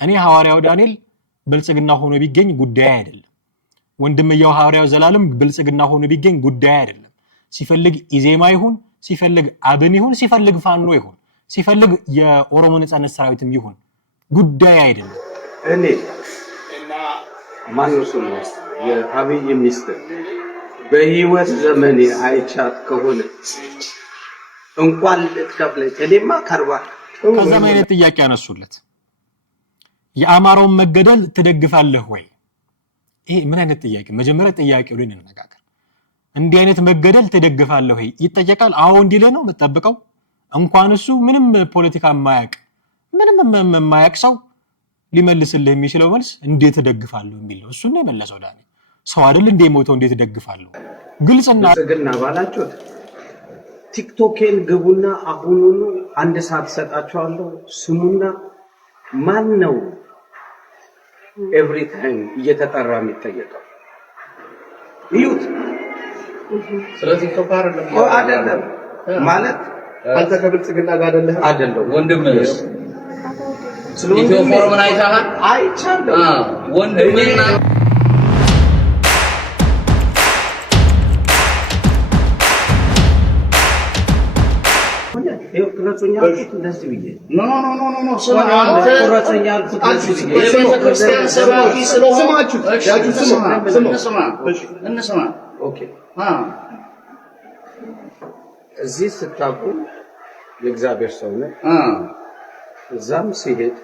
እኔ ሐዋርያው ዳንኤል ብልጽግና ሆኖ ቢገኝ ጉዳይ አይደለም። ወንድምየው ሐዋርያው ዘላለም ብልጽግና ሆኖ ቢገኝ ጉዳይ አይደለም። ሲፈልግ ኢዜማ ይሁን፣ ሲፈልግ አብን ይሁን፣ ሲፈልግ ፋኖ ይሁን፣ ሲፈልግ የኦሮሞ ነጻነት ሰራዊትም ይሁን ጉዳይ አይደለም። እኔ እና ማንሱም የአብይ ሚኒስትር በህይወት ዘመኔ አይቻት ከሆነ እንኳን ልትከፍለኝ እኔማ ከርባ ከዛም አይነት ጥያቄ ያነሱለት የአማራውን መገደል ትደግፋለህ ወይ? ይሄ ምን አይነት ጥያቄ? መጀመሪያ ጥያቄው ላይ እንነጋገር። እንዲህ አይነት መገደል ትደግፋለህ ወይ ይጠየቃል። አዎ እንዲለ ነው መጠብቀው። እንኳን እሱ ምንም ፖለቲካ የማያውቅ ሰው ሊመልስልህ የሚችለው መልስ እንዴት ትደግፋለህ የሚል ነው። እሱን ነው የመለሰው ዳኒ። ሰው አይደል እንዴ ሞተው እንዴት ትደግፋለህ? ግልጽና ጽግና ባላችሁት ቲክቶኬን ግቡና አሁኑኑ አንድ ሰዓት ሰጣችኋለሁ። ስሙና ማን ነው ኤቭሪ ታይም እየተጠራ የሚጠየቀው? ይዩት። ስለዚህ ተፋር አይደለም ማለት አንተ ከብልጽግና ጋር አይደለም ወንድም ነህ። ኢትዮ ፎረምን አይተሃል? አይቻለሁ። ወንድምና እዚህ ስታቁ የእግዚአብሔር ሰው ነው። እዛም ሲሄድ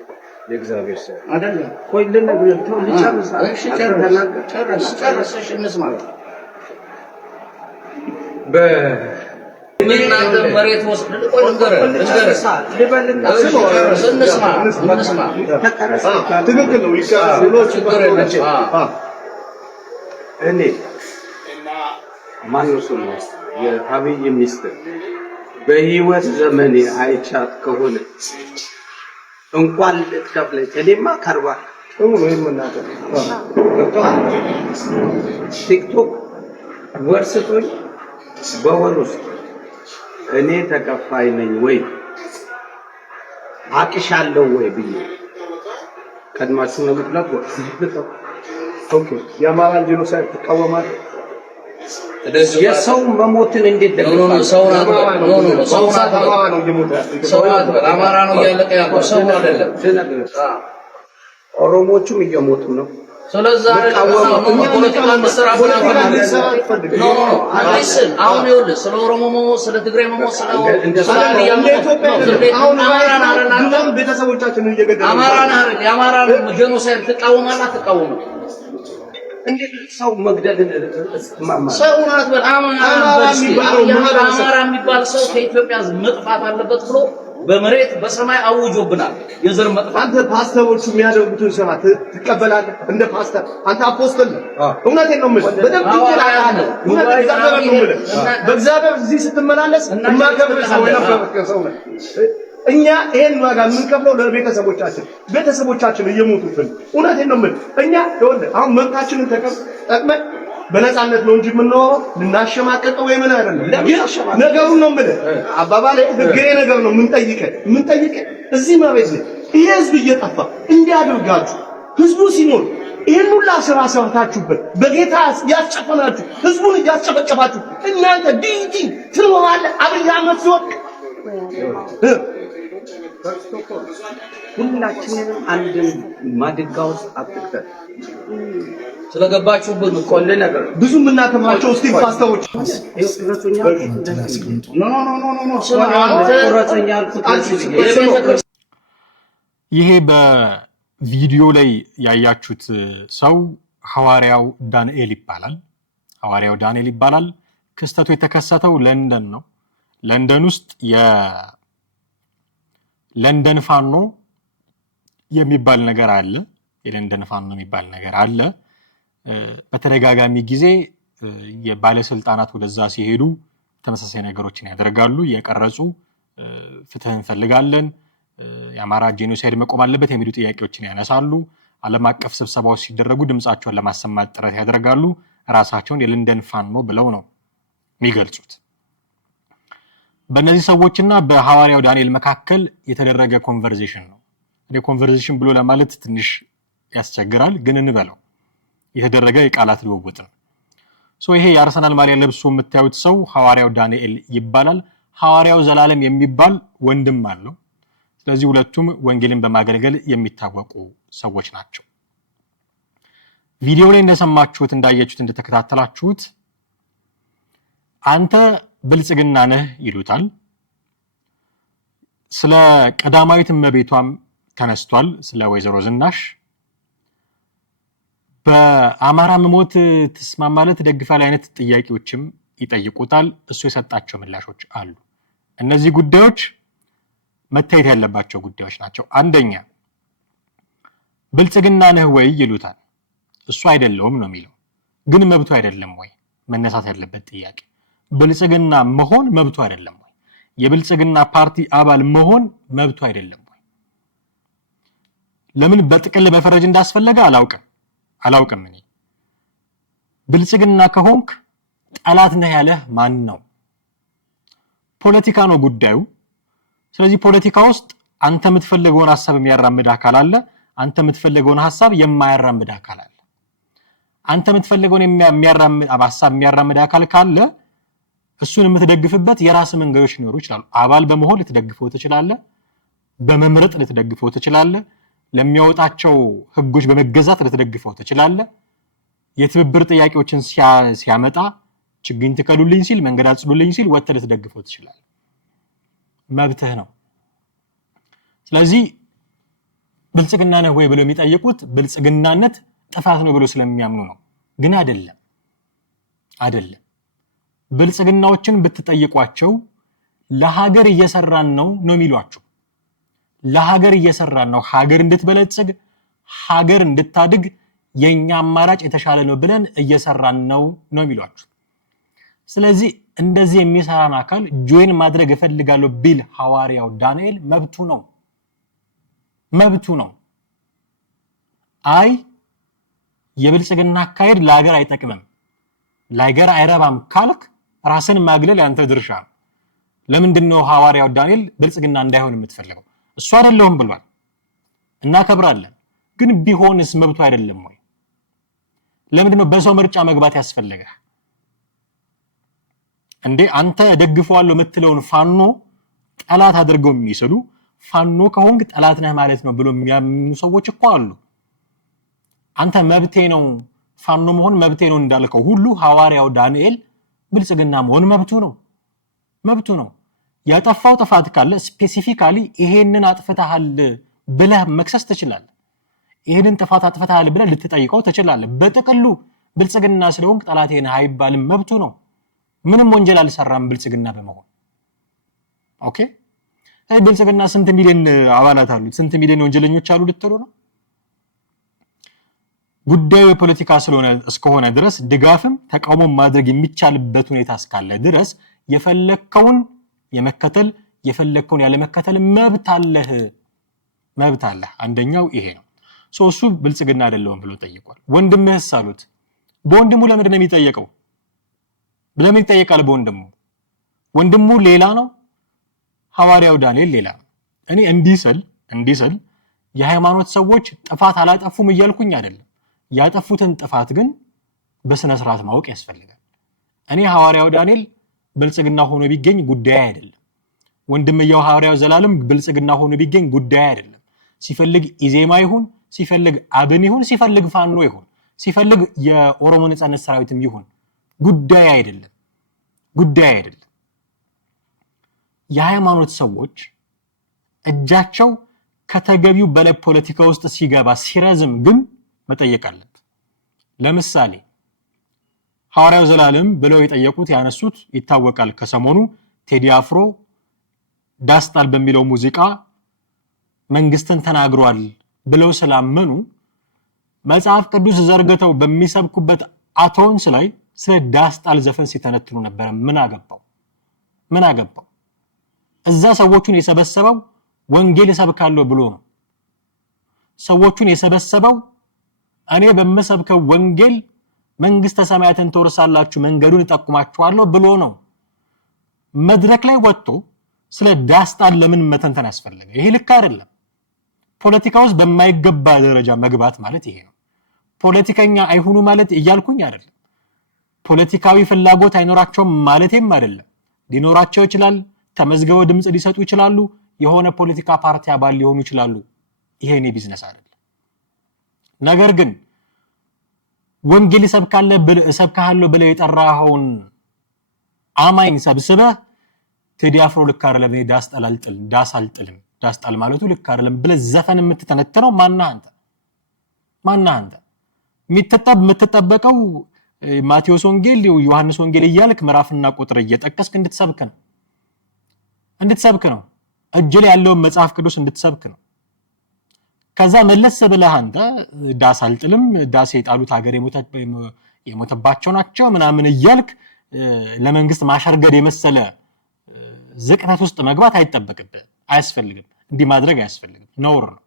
የእግዚአብሔር ሰው አይደለም። ቆይ ልነግርህ ተው ልጨርስ። እሺ ጨርስ። እሺ እንስማ። እናንተ መሬት ወስደን ቆይ ልበልና እንስማ። ትክክል ነው። እኔ እና ማንሱም የአብይ ሚኒስትር በህይወት ዘመኔ አይቻት ከሆነ እንኳን ልትከፍለኝ እኔማ ከርባ ቲክቶክ ወርስቶኝ በወር ውስጥ እኔ ተከፋይ ነኝ ወይ አቅሻለሁ ወይ ብዬ ቀድማችሁ ነው የምትለው። ኦኬ የአማራን ጄኖሳይድ ትቃወማለህ? የሰው መሞትን እንዴት አማራ ነው እያለቀ ያለው ሰው አይደለም። ኦሮሞቹም እየሞቱ ነው። ስለዚህ አሁን ይኸውልህ ስለ ኦሮሞ መሞት፣ ስለ ትግራይ መሞት፣ ስለ ቤተሰቦቻችንን እየገደሉ የአማራን ጄኖሳይድ ትቃወማለህ አትቃወምም? እንዴት ሰው መግደልን ሰው ናት አማራ የሚባል ሰው ከኢትዮጵያ መጥፋት አለበት ብሎ በመሬት በሰማይ አውጆብናል። የዘር መጥፋት አንተ ፓስተሮቹ የሚያደርጉትን ስራ ትቀበላለህ? እንደ ፓስተር አንተ አፖስትል ነህ። እውነቴን ነው የምልህ። በደንብ በእግዚአብሔር እዚህ ስትመላለስ የማከብር ሰው የነበርክ ሰው ነህ። እኛ ይሄን ዋጋ የምንከፍለው ቤተሰቦቻችን እየሞቱብን። እውነቴን ነው የምልህ። እኛ ይኸውልህ አሁን መብታችንን ተጠቅመን በነፃነት ነው እንጂ የምንኖረው ልናሸማቀቀው ወይ ምን አይደለም። ነገሩን ነው የምልህ። አባባሌ ህጋዊ ነገር ነው የምንጠይቀህ እዚህ መሬት ላይ ይሄ ህዝብ እየጠፋ እንዲያደርጋችሁ ህዝቡ ሲኖር ይሄን ሁላ ስራ ሰርታችሁበት በጌታ ያስጨፈናችሁ ህዝቡን እያስጨፈጨፋችሁ እናንተ ዲዲ ትኖራለህ። አብይ አህመድ ሲወጥ ሁላችንንም አንድ ማድጋ ውስጥ አጥቅተን ስለገባችሁበት ቆሌ ነገር ብዙ የምናከማቸው ስቲቭ ፓስተሮች ይሄ በቪዲዮ ላይ ያያችሁት ሰው ሐዋርያው ዳንኤል ይባላል። ክስተቱ የተከሰተው ለንደን ነው። ለንደን ውስጥ የለንደን ፋኖ የሚባል ነገር አለ። በተደጋጋሚ ጊዜ የባለስልጣናት ወደዛ ሲሄዱ ተመሳሳይ ነገሮችን ያደርጋሉ። የቀረጹ ፍትህ እንፈልጋለን፣ የአማራ ጄኖሳይድ መቆም አለበት የሚሉ ጥያቄዎችን ያነሳሉ። ዓለም አቀፍ ስብሰባዎች ሲደረጉ ድምጻቸውን ለማሰማት ጥረት ያደርጋሉ። ራሳቸውን የለንደን ፋኖ ብለው ነው የሚገልጹት። በእነዚህ ሰዎችና በሐዋርያው ዳንኤል መካከል የተደረገ ኮንቨርሴሽን ነው። ኮንቨርሴሽን ብሎ ለማለት ትንሽ ያስቸግራል፣ ግን እንበለው የተደረገ የቃላት ልውውጥ ነው። ይሄ የአርሰናል ማሊያ ለብሶ የምታዩት ሰው ሐዋርያው ዳንኤል ይባላል። ሐዋርያው ዘላለም የሚባል ወንድም አለው። ስለዚህ ሁለቱም ወንጌልን በማገልገል የሚታወቁ ሰዎች ናቸው። ቪዲዮ ላይ እንደሰማችሁት እንዳያችሁት እንደተከታተላችሁት አንተ ብልጽግና ነህ ይሉታል። ስለ ቀዳማዊት እመቤቷም ተነስቷል፣ ስለ ወይዘሮ ዝናሽ። በአማራ መሞት ትስማማለህ ትደግፋለህ አይነት ጥያቄዎችም ይጠይቁታል። እሱ የሰጣቸው ምላሾች አሉ። እነዚህ ጉዳዮች መታየት ያለባቸው ጉዳዮች ናቸው። አንደኛ ብልጽግና ነህ ወይ ይሉታል። እሱ አይደለውም ነው የሚለው። ግን መብቱ አይደለም ወይ? መነሳት ያለበት ጥያቄ ብልጽግና መሆን መብቱ አይደለም ወይ? የብልጽግና ፓርቲ አባል መሆን መብቱ አይደለም ወይ? ለምን በጥቅል መፈረጅ እንዳስፈለገ አላውቅም። እኔ ብልጽግና ከሆንክ ጠላት ነህ ያለህ ማን ነው? ፖለቲካ ነው ጉዳዩ። ስለዚህ ፖለቲካ ውስጥ አንተ የምትፈልገውን ሐሳብ የሚያራምድ አካል አለ፣ አንተ የምትፈልገውን ሐሳብ የማያራምድ አካል አለ። አንተ የምትፈልገውን የሚያራምድ አካል ካለ እሱን የምትደግፍበት የራስ መንገዶች ሊኖሩ ይችላሉ። አባል በመሆን ልትደግፈው ትችላለህ፣ በመምረጥ ልትደግፈው ትችላለህ፣ ለሚያወጣቸው ህጎች በመገዛት ልትደግፈው ትችላለህ። የትብብር ጥያቄዎችን ሲያመጣ ችግኝ ትከሉልኝ ሲል፣ መንገድ አጽዱልኝ ሲል ወጥተህ ልትደግፈው ትችላለህ። መብትህ ነው። ስለዚህ ብልጽግና ነህ ወይ ብለው የሚጠይቁት ብልጽግናነት ጥፋት ነው ብለው ስለሚያምኑ ነው። ግን አይደለም። ብልጽግናዎችን ብትጠይቋቸው ለሀገር እየሰራን ነው የሚሏቸው። ለሀገር እየሰራን ነው፣ ሀገር እንድትበለጽግ ሀገር እንድታድግ የኛ አማራጭ የተሻለ ነው ብለን እየሰራን ነው የሚሏቸው። ስለዚህ እንደዚህ የሚሰራን አካል ጆይን ማድረግ እፈልጋለሁ ቢል ሐዋርያው ዳንኤል መብቱ ነው። አይ የብልጽግና አካሄድ ለሀገር አይጠቅምም፣ ለሀገር አይረባም ካልክ ራስን ማግለል ያንተ ድርሻ ነው። ለምንድነው ሐዋርያው ዳንኤል ብልጽግና እንዳይሆን የምትፈልገው? እሱ አይደለሁም ብሏል፣ እናከብራለን። ግን ቢሆንስ መብቱ አይደለም ወይ? ለምንድነው በሰው ምርጫ መግባት ያስፈልገህ እንዴ? አንተ ደግፈዋለሁ የምትለውን ፋኖ ጠላት አድርገው የሚስሉ ፋኖ ከሆንክ ጠላት ነህ ማለት ነው ብሎ የሚያምኑ ሰዎች እኮ አሉ። አንተ መብቴ ነው ፋኖ መሆን መብቴ ነው እንዳልከው ሁሉ ሐዋርያው ዳንኤል ብልጽግና መሆን መብቱ ነው። ያጠፋው ጥፋት ካለ ስፔሲፊካሊ ይሄንን አጥፍተሃል ብለህ መክሰስ ትችላለህ። ይሄንን ጥፋት አጥፍተሃል ብለህ ልትጠይቀው ትችላለህ። በጥቅሉ ብልጽግና ስለሆንክ ጠላቴ ነህ አይባልም፣ መብቱ ነው። ምንም ወንጀል አልሰራም ብልጽግና በመሆን ኦኬ። ብልጽግና ስንት ሚሊዮን አባላት አሉት? ስንት ሚሊዮን ወንጀለኞች አሉ ልትሉ ነው? ጉዳዩ የፖለቲካ እስከሆነ ድረስ ድጋፍም ተቃውሞ ማድረግ የሚቻልበት ሁኔታ እስካለ ድረስ የፈለከውን የመከተል የፈለከውን ያለመከተል መብት አለህ። አንደኛው ይሄ ነው። እሱ ብልጽግና አይደለም ብሎ ጠይቋል። ወንድምህስ አሉት። በወንድሙ ለምንድን ነው የሚጠየቀው? ለምን ይጠየቃል? ወንድሙ ሌላ ነው፣ ሐዋርያው ዳንኤል ሌላ ነው። እኔ እንዲህ ስል የሃይማኖት ሰዎች ጥፋት አላጠፉም እያልኩኝ አይደለም። ያጠፉትን ጥፋት ግን በስነ ስርዓት ማወቅ ያስፈልጋል። እኔ ሐዋርያው ዳንኤል ብልጽግና ሆኖ ቢገኝ ጉዳይ አይደለም። ወንድምየው ሐዋርያው ዘላለም ብልጽግና ሆኖ ቢገኝ ጉዳይ አይደለም። ሲፈልግ ኢዜማ ይሁን፣ ሲፈልግ አብን ይሁን፣ ሲፈልግ ፋኖ ይሁን፣ ሲፈልግ የኦሮሞ ነጻነት ሰራዊትም ይሁን ጉዳይ አይደለም። የሃይማኖት ሰዎች እጃቸው ከተገቢው በላይ ፖለቲካ ውስጥ ሲገባ ሲረዝም ግን መጠየቅ አለበት። ለምሳሌ ሐዋርያው ዘላለም ብለው የጠየቁት ያነሱት ይታወቃል። ከሰሞኑ ቴዲ አፍሮ ዳስጣል በሚለው ሙዚቃ መንግስትን ተናግሯል ብለው ስላመኑ መጽሐፍ ቅዱስ ዘርግተው በሚሰብኩበት አቶንስ ላይ ስለ ዳስጣል ዘፈን ሲተነትኑ ነበር። ምን አገባው? እዛ ሰዎቹን የሰበሰበው ወንጌል እሰብካለሁ ብሎ ነው። ሰዎቹን የሰበሰበው እኔ በመሰብከው ወንጌል መንግስተ ሰማያትን ተወርሳላችሁ መንገዱን እጠቁማችኋለሁ ብሎ ነው። መድረክ ላይ ወጥቶ ስለ ዳስጣል ለምን መተንተን ያስፈልጋል? ይሄ ልክ አይደለም። ፖለቲካ ውስጥ በማይገባ ደረጃ መግባት ማለት ይሄ ነው። ፖለቲከኛ አይሁኑ ማለት እያልኩኝ አይደለም። ፖለቲካዊ ፍላጎት አይኖራቸውም ማለቴም አይደለም። ሊኖራቸው ይችላል። ተመዝገበው ድምጽ ሊሰጡ ይችላሉ። የሆነ ፖለቲካ ፓርቲ አባል ሊሆኑ ይችላሉ። ይሄ የኔ ቢዝነስ አይደለም። ነገር ግን ወንጌል እሰብካለሁ ብለህ የጠራኸውን አማኝ ሰብስበህ ቴዲ አፍሮ ልክ አይደለም እኔ ዳስ አልጥልም ዳስ ጣል ማለቱ ልክ አይደለም ብለህ ዘፈን የምትተነተነው ማነህ አንተ? የምትጠበቀው ማቴዎስ ወንጌል ዮሐንስ ወንጌል እያልክ ምዕራፍና ቁጥር እየጠቀስክ እንድትሰብክ ነው። እጅ ላይ ያለውን መጽሐፍ ቅዱስ እንድትሰብክ ነው። ከዛ መለስ ብለህ አንተ ዳስ አልጥልም ዳስ የጣሉት ሀገር የሞተባቸው ናቸው ምናምን እያልክ ለመንግስት ማሸርገድ የመሰለ ዝቅጠት ውስጥ መግባት አያስፈልግም። እንዲህ ማድረግ አያስፈልግም፣ ነውር ነው።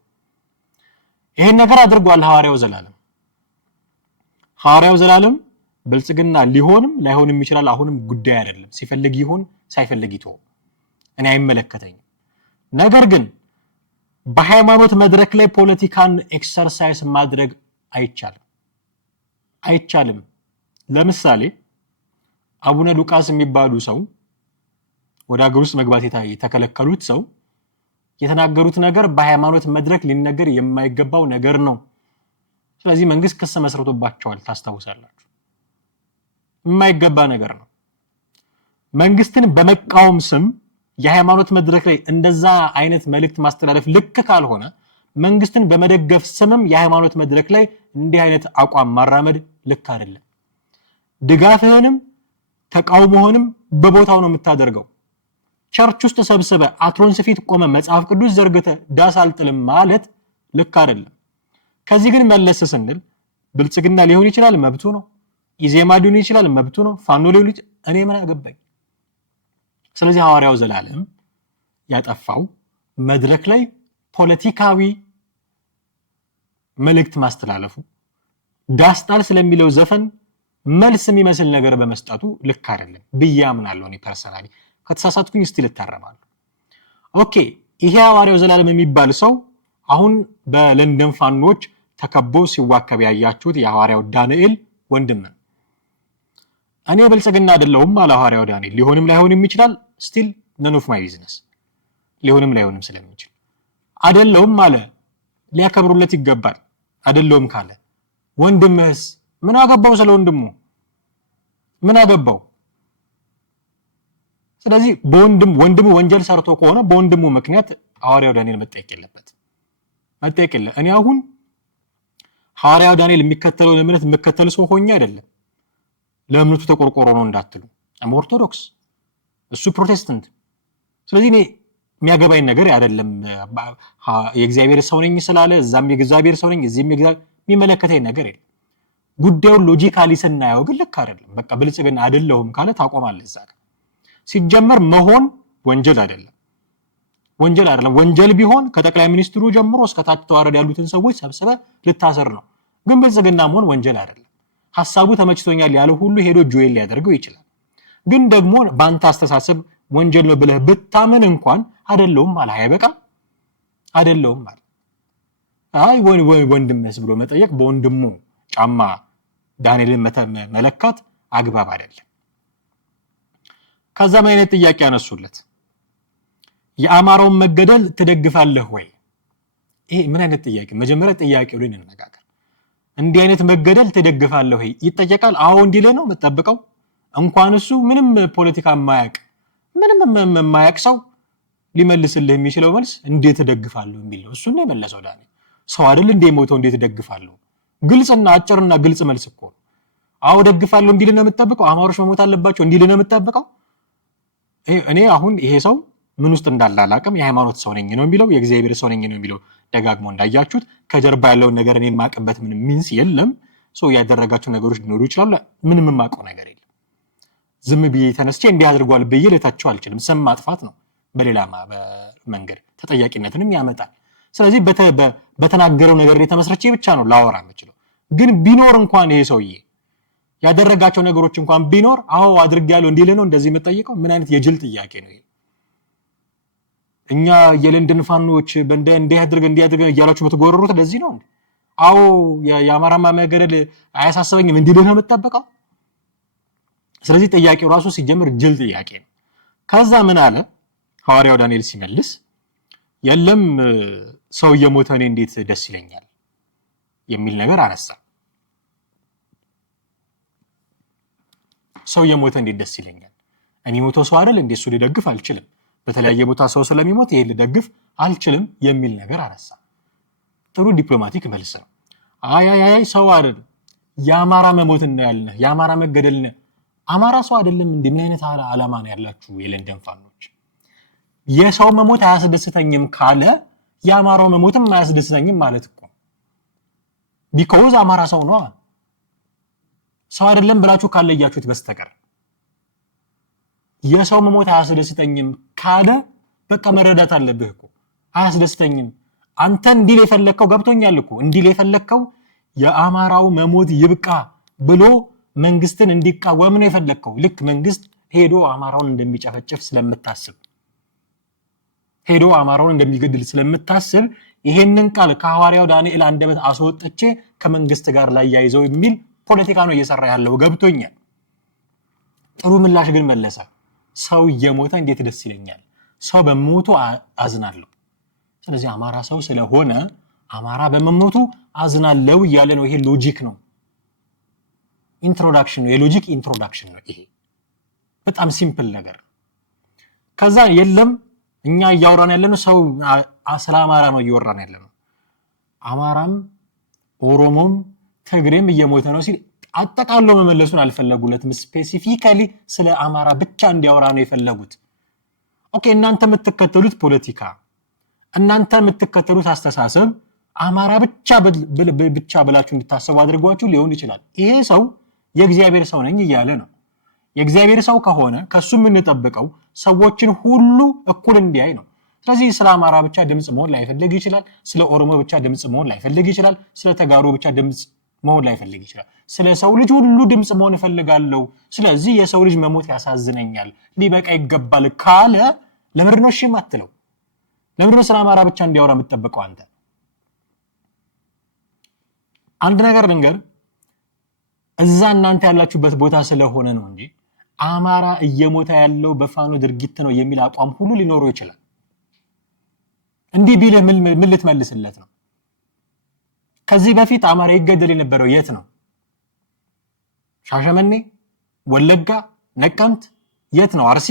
ይሄን ነገር አድርጓል ሐዋርያው ዘላለም ብልጽግና ሊሆንም ላይሆንም ይችላል። አሁንም ጉዳይ አይደለም። ሲፈልግ ይሁን ሳይፈልግ ይተው፣ እኔ አይመለከተኝም። ነገር ግን በሃይማኖት መድረክ ላይ ፖለቲካን ኤክሰርሳይዝ ማድረግ አይቻልም። ለምሳሌ አቡነ ሉቃስ የሚባሉ ሰው ወደ ሀገር ውስጥ መግባት የተከለከሉት ሰው የተናገሩት ነገር በሃይማኖት መድረክ ሊነገር የማይገባው ነገር ነው። ስለዚህ መንግስት ክስ መስርቶባቸዋል። ታስታውሳላችሁ። የማይገባ ነገር ነው። መንግስትን በመቃወም ስም የሃይማኖት መድረክ ላይ እንደዛ አይነት መልእክት ማስተላለፍ ልክ ካልሆነ መንግስትን በመደገፍ ስምም የሃይማኖት መድረክ ላይ እንዲህ አይነት አቋም ማራመድ ልክ አይደለም። ድጋፍህንም ተቃውሞህንም በቦታው ነው የምታደርገው። ቸርች ውስጥ ሰብስበ አትሮንስ ፊት ቆመ መጽሐፍ ቅዱስ ዘርግተ ዳስ አልጥልም ማለት ልክ አይደለም። ከዚህ ግን መለስ ስንል ብልጽግና ሊሆን ይችላል መብቱ ነው። ኢዜማ ሊሆን ይችላል መብቱ ነው። ፋኖ ሊሆን ይችላል፣ እኔ ምን አገባኝ። ስለዚህ ሐዋርያው ዘላለም ያጠፋው መድረክ ላይ ፖለቲካዊ መልእክት ማስተላለፉ ዳስ ጣል ስለሚለው ዘፈን መልስ የሚመስል ነገር በመስጠቱ ልክ አይደለም ብዬ አምናለሁ። እኔ ፐርሰናሊ ከተሳሳትኩኝ እስቲ ልታረማለሁ። ኦኬ፣ ይሄ ሐዋርያው ዘላለም የሚባል ሰው አሁን በለንደን ፋኖች ተከቦ ሲዋከብ ያያችሁት የሐዋርያው ዳንኤል ወንድም ነው። እኔ ብልጽግና አይደለሁም አለ ሐዋርያው ዳንኤል። ሊሆንም ላይሆንም ይችላል። ስቲል ነን ኦፍ ማይ ቢዝነስ። ሊሆንም ላይሆንም ስለሚችል አይደለሁም አለ። ሊያከብሩለት ይገባል። አይደለሁም ካለ ወንድምህስ ምን አገባው? ስለ ወንድሙ ምን አገባው? ስለዚህ ወንድሙ ወንጀል ሰርቶ ከሆነ በወንድሙ ምክንያት ሐዋርያው ዳንኤል መጠየቅ የለበት። እኔ አሁን ሐዋርያው ዳንኤል የሚከተለውን እምነት የምከተል ሰው ሆኜ አይደለም። ለእምነቱ ተቆርቆሮ ነው እንዳትሉ። ኦርቶዶክስ፣ እሱ ፕሮቴስታንት። ስለዚህ እኔ የሚያገባኝ ነገር አይደለም። የእግዚአብሔር ሰው ነኝ ስላለ እዛም የእግዚአብሔር ሰው ነኝ እዚህም የሚመለከተኝ ነገር የለም። ጉዳዩን ሎጂካሊ ስናየው ግን ልክ አይደለም። በቃ ብልጽግና አይደለሁም ካለ ታቆማለህ እዛ ጋር። ሲጀመር መሆን ወንጀል አይደለም። ወንጀል ቢሆን ከጠቅላይ ሚኒስትሩ ጀምሮ እስከ ታች ተዋረድ ያሉትን ሰዎች ሰብስበ ልታሰር ነው። ግን ብልጽግና መሆን ወንጀል አይደለም። ሐሳቡ ተመችቶኛል ያለ ሁሉ ሄዶ ጆይል ሊያደርገው ይችላል። ግን ደግሞ በአንተ አስተሳሰብ ወንጀል ነው ብለህ ብታምን እንኳን አይደለሁም አለ። አይበቃም? አይደለሁም አለ። አይ ወንድምስ ብሎ መጠየቅ፣ በወንድሙ ጫማ ዳንኤልን መለካት አግባብ አይደለም። ከዛ ምን አይነት ጥያቄ ያነሱለት? የአማራውን መገደል ትደግፋለህ ወይ? ይሄ ምን አይነት ጥያቄ? መጀመሪያ ጥያቄው ላይ እንነጋገር። እንዲህ አይነት መገደል ትደግፋለህ ወይ ይጠየቃል። አዎ እንዲለ ነው የምትጠብቀው። እንኳን እሱ ምንም ፖለቲካ የማያውቅ ሰው ሊመልስልህ የሚችለው መልስ እንዴት እደግፋለሁ የሚል ነው። እሱን ነው የመለሰው ዳንኤል። ሰው አይደል እንደ ሞተው እንዴት እደግፋለሁ? ግልጽና አጭርና ግልጽ መልስ እኮ ነው። አዎ እደግፋለሁ እንዲል ነው የምትጠብቀው። አማሮች መሞት አለባቸው እንዲል ነው የምትጠብቀው። እኔ አሁን ይሄ ሰው ምን ውስጥ እንዳለ አላውቅም። የሃይማኖት ሰው ነኝ ነው የሚለው፣ የእግዚአብሔር ሰው ነኝ ነው የሚለው። ደጋግሞ እንዳያችሁት ከጀርባ ያለውን ነገር እኔ የማውቅበት ምንም ሚንስ የለም። ሰው ያደረጋቸው ነገሮች ሊኖሩ ይችላሉ። ምንም የማውቀው ነገር የለም። ዝም ብዬ ተነስቼ እንዲህ አድርጓል ብዬ ልታቸው አልችልም። ስም ማጥፋት ነው፣ በሌላ መንገድ ተጠያቂነትንም ያመጣል። ስለዚህ በተናገረው ነገር ላይ ተመስርቼ ብቻ ነው ላወራ የምችለው። ግን ቢኖር እንኳን ይሄ ሰውዬ ያደረጋቸው ነገሮች እንኳን ቢኖር አዎ አድርጌያለሁ እንዲል ነው እንደዚህ የምጠይቀው። ምን አይነት የጅል ጥያቄ ነው ይሄ? እኛ የለንደን ፋኖች እንዲህ አድርገን እያላችሁ የምትጎረሩት ለዚህ ነው። አዎ የአማራ መገደል አያሳስበኝም እንዲልህ ነው የምትጠብቀው። ስለዚህ ጥያቄው ራሱ ሲጀምር ጅል ጥያቄ ነው። ከዛ ምን አለ ሐዋርያው ዳንኤል ሲመልስ የለም ሰው እየሞተ እኔ እንዴት ደስ ይለኛል የሚል ነገር አነሳ። ሰው እየሞተ እንዴት ደስ ይለኛል? እኔ ሞቶ ሰው አይደል እንዴ እሱ ልደግፍ አልችልም። በተለያየ ቦታ ሰው ስለሚሞት ይሄ ልደግፍ አልችልም የሚል ነገር አነሳ። ጥሩ ዲፕሎማቲክ መልስ ነው። አይ ሰው አይደል የአማራ መሞት እና ያልነ የአማራ መገደል ነው። አማራ ሰው አይደለም እንዴ? ምን አይነት ዓላማ ነው ያላችሁ የለንደን ፋኖች? የሰው መሞት አያስደስተኝም ካለ የአማራው መሞትም አያስደስተኝም ማለት እኮ ቢኮዝ አማራ ሰው ነው። ሰው አይደለም ብላችሁ ካለያችሁት በስተቀር የሰው መሞት አያስደስተኝም ካለ በቃ መረዳት አለብህ እኮ አያስደስተኝም። አንተ እንዲል የፈለከው ገብቶኛል እኮ እንዲል የፈለከው የአማራው መሞት ይብቃ ብሎ መንግስትን እንዲቃወም ነው የፈለከው። ልክ መንግስት ሄዶ አማራውን እንደሚጨፈጭፍ ስለምታስብ ሄዶ አማራውን እንደሚገድል ስለምታስብ ይሄንን ቃል ከሐዋርያው ዳንኤል አንደበት አስወጥቼ ከመንግስት ጋር ላይ ያይዘው የሚል ፖለቲካ ነው እየሰራ ያለው ገብቶኛል። ጥሩ ምላሽ ግን መለሰ። ሰው እየሞተ እንዴት ደስ ይለኛል፣ ሰው በመሞቱ አዝናለሁ። ስለዚህ አማራ ሰው ስለሆነ አማራ በመሞቱ አዝናለሁ እያለ ነው። ይሄ ሎጂክ ነው፣ ኢንትሮዳክሽን ነው፣ የሎጂክ ኢንትሮዳክሽን ነው። ይሄ በጣም ሲምፕል ነገር። ከዛ የለም እኛ እያወራን ያለነው ሰው ስለ አማራ ነው እያወራን ያለነው። አማራም ኦሮሞም ትግሬም እየሞተ ነው ሲል አጠቃሎ መመለሱን አልፈለጉለትም። ስፔሲፊካሊ ስለ አማራ ብቻ እንዲያወራ ነው የፈለጉት። ኦኬ እናንተ የምትከተሉት ፖለቲካ፣ እናንተ የምትከተሉት አስተሳሰብ አማራ ብቻ ብላችሁ እንድታስቡ አድርጓችሁ ሊሆን ይችላል። ይሄ ሰው የእግዚአብሔር ሰው ነኝ እያለ ነው። የእግዚአብሔር ሰው ከሆነ ከሱ የምንጠብቀው ሰዎችን ሁሉ እኩል እንዲያይ ነው። ስለዚህ ስለ አማራ ብቻ ድምጽ መሆን ላይፈልግ ይችላል። ስለ ኦሮሞ ብቻ ድምጽ መሆን ላይፈልግ ይችላል። ስለ ተጋሩ ብቻ ድምጽ መሆን ላይፈልግ ይችላል። ስለ ሰው ልጅ ሁሉ ድምጽ መሆን እፈልጋለሁ። ስለዚህ የሰው ልጅ መሞት ያሳዝነኛል፣ ሊበቃ ይገባል ካለ ለምንድን ነው እሺ የማትለው? ለምንድን ነው ስለ አማራ ብቻ እንዲያወራ የምትጠብቀው አንተ? አንድ ነገር ልንገር፣ እዛ እናንተ ያላችሁበት ቦታ ስለሆነ ነው እንጂ አማራ እየሞተ ያለው በፋኖ ድርጊት ነው የሚል አቋም ሁሉ ሊኖረው ይችላል። እንዲህ ቢልህ ምን ልትመልስለት ነው? ከዚህ በፊት አማራ ይገደል የነበረው የት ነው? ሻሸመኔ፣ ወለጋ፣ ነቀምት፣ የት ነው? አርሲ።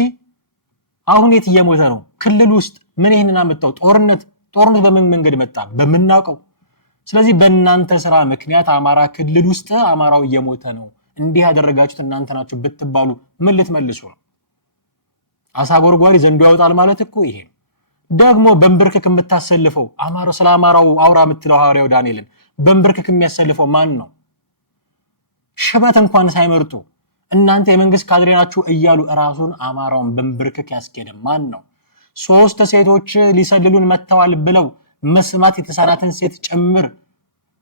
አሁን የት እየሞተ ነው? ክልል ውስጥ። ምን ይሄንን አመጣው? ጦርነት በምን መንገድ መጣ? በምናውቀው። ስለዚህ በእናንተ ስራ ምክንያት አማራ ክልል ውስጥ አማራው እየሞተ ነው፣ እንዲህ ያደረጋችሁት እናንተ ናችሁ ብትባሉ ምን ልትመልሱ ነው? አሳ ጎርጓሪ ዘንዶ ያወጣል ማለት እኮ ይሄ ነው። ደግሞ በንብርክክ የምታሰልፈው አማራው ስለ አማራው አውራ የምትለው ሐዋርያው ዳንኤልን በንብርክክ የሚያሰልፈው ማን ነው? ሽበት እንኳን ሳይመርጡ እናንተ የመንግስት ካድሬ ናችሁ እያሉ እራሱን አማራውን በንብርክክ ያስኬደ ማን ነው? 3 ሴቶች ሊሰልሉን መተዋል ብለው መስማት የተሳናትን ሴት ጭምር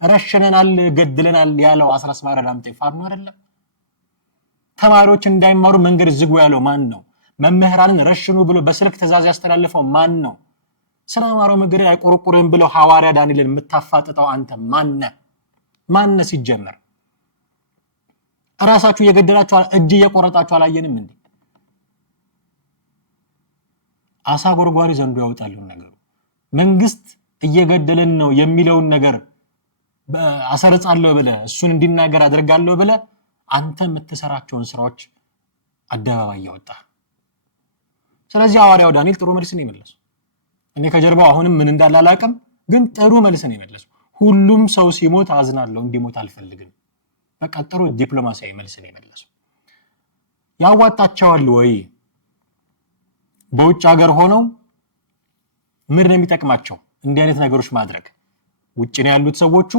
ረሽነናል፣ ገድለናል ያለው አስረስ ማረ ዳምጤ ፋኖ አይደለም? ተማሪዎች እንዳይማሩ መንገድ ዝጉ ያለው ማን ነው? መምህራንን ረሽኑ ብሎ በስልክ ትዕዛዝ ያስተላልፈው ማን ነው? ስለ አማራው መገደል አይቆረቆረም ብለው ሐዋርያ ዳንኤልን የምታፋጥጠው አንተ ማነ? ሲጀመር እራሳችሁ እየገደላችሁ እጅ እየቆረጣችሁ አላየንም እንዴ? አሳ ጎርጓሪ ዘንዶ ያወጣል ነገሩ። መንግስት እየገደለን ነው የሚለውን ነገር አሰርጻለሁ ብለህ እሱን እንዲናገር አድርጋለሁ ብለህ አንተ የምትሰራቸውን ስራዎች አደባባይ ያወጣ። ስለዚህ ሐዋርያው ዳንኤል ጥሩ መልስ ነው የመለሰው። እኔ ከጀርባው አሁንም ምን እንዳላላቀም ግን ጥሩ መልስ ነው የመለሰው። ሁሉም ሰው ሲሞት አዝናለሁ፣ እንዲሞት አልፈልግም። በቃ ጥሩ ዲፕሎማሲያዊ መልስ ነው የመለሰው። ያዋጣቸዋል ወይ? በውጭ ሀገር ሆነው ምን ነው የሚጠቅማቸው እንዲህ አይነት ነገሮች ማድረግ? ውጭ ነው ያሉት ሰዎቹ፣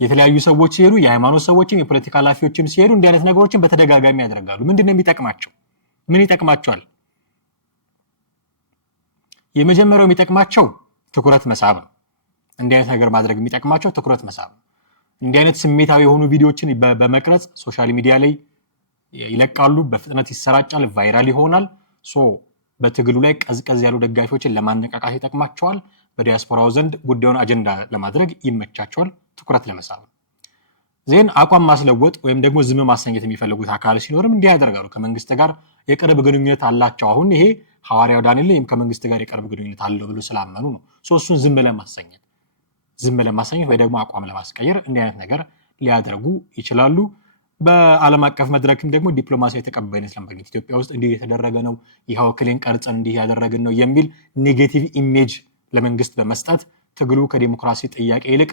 የተለያዩ ሰዎች ሲሄዱ፣ የሃይማኖት ሰዎችም የፖለቲካ ኃላፊዎችም ሲሄዱ እንዲህ አይነት ነገሮችን በተደጋጋሚ ያደርጋሉ። ምንድነው የሚጠቅማቸው? ምን ይጠቅማቸዋል? የመጀመሪያው የሚጠቅማቸው ትኩረት መሳብ ነው። እንዲህ አይነት ነገር ማድረግ የሚጠቅማቸው ትኩረት መሳብ ነው። እንዲህ አይነት ስሜታዊ የሆኑ ቪዲዮዎችን በመቅረጽ ሶሻል ሚዲያ ላይ ይለቃሉ፣ በፍጥነት ይሰራጫል፣ ቫይራል ይሆናል። በትግሉ ላይ ቀዝቀዝ ያሉ ደጋፊዎችን ለማነቃቃት ይጠቅማቸዋል። በዲያስፖራው ዘንድ ጉዳዩን አጀንዳ ለማድረግ ይመቻቸዋል፣ ትኩረት ለመሳብ። ዜን አቋም ማስለወጥ ወይም ደግሞ ዝም ማሰኘት የሚፈልጉት አካል ሲኖርም እንዲህ ያደርጋሉ። ከመንግስት ጋር የቅርብ ግንኙነት አላቸው። አሁን ይሄ ሐዋርያው ዳንኤል ከመንግስት ጋር የቅርብ ግንኙነት አለው ብሎ ስላመኑ ነው። እሱን ዝም ለማሰኘት ወይ ደግሞ አቋም ለማስቀየር እንዲህ አይነት ነገር ሊያደርጉ ይችላሉ። በዓለም አቀፍ መድረክም ደግሞ ዲፕሎማሲያዊ ተቀባይነት ለማግኘት ኢትዮጵያ ውስጥ እንዲህ የተደረገ ነው፣ ይኸው ክሊን ቀርጸን እንዲህ ያደረግን ነው የሚል ኔጌቲቭ ኢሜጅ ለመንግስት በመስጠት ትግሉ ከዲሞክራሲ ጥያቄ ይልቅ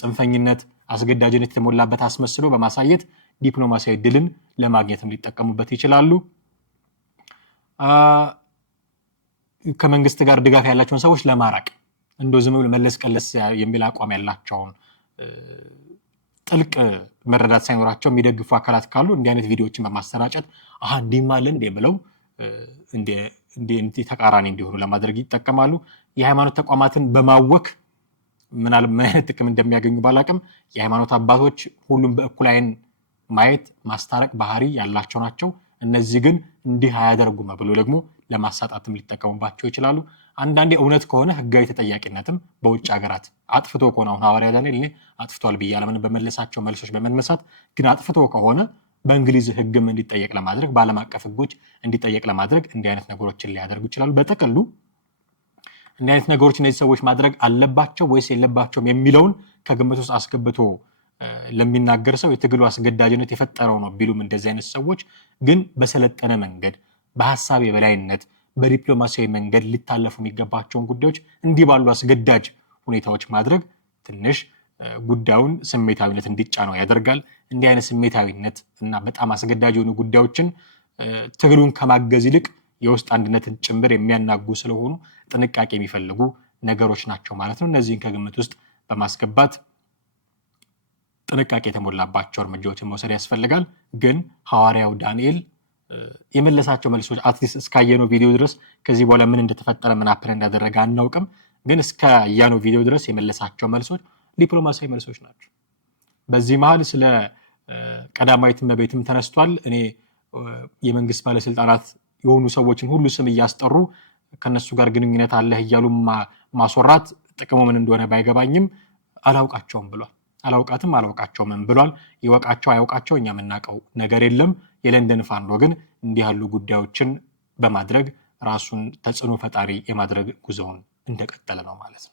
ጽንፈኝነት፣ አስገዳጅነት የተሞላበት አስመስሎ በማሳየት ዲፕሎማሲያዊ ድልን ለማግኘትም ሊጠቀሙበት ይችላሉ። ከመንግስት ጋር ድጋፍ ያላቸውን ሰዎች ለማራቅ እንደው ዝም ብሎ መለስ ቀለስ የሚል አቋም ያላቸውን ጥልቅ መረዳት ሳይኖራቸው የሚደግፉ አካላት ካሉ እንዲህ አይነት ቪዲዮዎችን በማሰራጨት እንዲህም አለ እንዴ ብለው ተቃራኒ እንዲሆኑ ለማድረግ ይጠቀማሉ። የሃይማኖት ተቋማትን በማወክ ምን አይነት ጥቅም እንደሚያገኙ ባላቅም የሃይማኖት አባቶች ሁሉም በእኩል አይን ማየት ማስታረቅ ባህሪ ያላቸው ናቸው። እነዚህ ግን እንዲህ አያደርጉም ብሎ ደግሞ ለማሳጣትም ሊጠቀሙባቸው ይችላሉ። አንዳንዴ እውነት ከሆነ ህጋዊ ተጠያቂነትም በውጭ ሀገራት አጥፍቶ ከሆነ አሁን ሐዋርያው ዳንኤል አጥፍቷል ብያለምን በመለሳቸው መልሶች በመነሳት ግን አጥፍቶ ከሆነ በእንግሊዝ ህግም እንዲጠየቅ ለማድረግ በዓለም አቀፍ ህጎች እንዲጠየቅ ለማድረግ እንዲህ አይነት ነገሮችን ሊያደርጉ ይችላሉ። በጥቅሉ እንዲህ አይነት ነገሮች እነዚህ ሰዎች ማድረግ አለባቸው ወይስ የለባቸውም የሚለውን ከግምት ውስጥ አስገብቶ ለሚናገር ሰው የትግሉ አስገዳጅነት የፈጠረው ነው ቢሉም እንደዚህ አይነት ሰዎች ግን በሰለጠነ መንገድ በሐሳብ የበላይነት በዲፕሎማሲያዊ መንገድ ሊታለፉ የሚገባቸውን ጉዳዮች እንዲህ ባሉ አስገዳጅ ሁኔታዎች ማድረግ ትንሽ ጉዳዩን ስሜታዊነት እንዲጫነው ያደርጋል። እንዲህ አይነት ስሜታዊነት እና በጣም አስገዳጅ የሆኑ ጉዳዮችን ትግሉን ከማገዝ ይልቅ የውስጥ አንድነትን ጭምር የሚያናጉ ስለሆኑ ጥንቃቄ የሚፈልጉ ነገሮች ናቸው ማለት ነው። እነዚህን ከግምት ውስጥ በማስገባት ጥንቃቄ የተሞላባቸው እርምጃዎችን መውሰድ ያስፈልጋል። ግን ሐዋርያው ዳንኤል የመለሳቸው መልሶች አትሊስት እስካየነው ቪዲዮ ድረስ ከዚህ በኋላ ምን እንደተፈጠረ ምን አፕል እንዳደረገ አናውቅም። ግን እስካየነው ቪዲዮ ድረስ የመለሳቸው መልሶች ዲፕሎማሲያዊ መልሶች ናቸው። በዚህ መሀል ስለ ቀዳማዊት እመቤትም ተነስቷል። እኔ የመንግስት ባለስልጣናት የሆኑ ሰዎችን ሁሉ ስም እያስጠሩ ከነሱ ጋር ግንኙነት አለህ እያሉ ማስወራት ጥቅሙ ምን እንደሆነ ባይገባኝም አላውቃቸውም ብሏል። አላውቃቸውም ብሏል። ይወቃቸው አያውቃቸው እኛ የምናውቀው ነገር የለም። የለንደን ፋኖ ግን እንዲህ ያሉ ጉዳዮችን በማድረግ ራሱን ተጽዕኖ ፈጣሪ የማድረግ ጉዞውን እንደቀጠለ ነው ማለት ነው።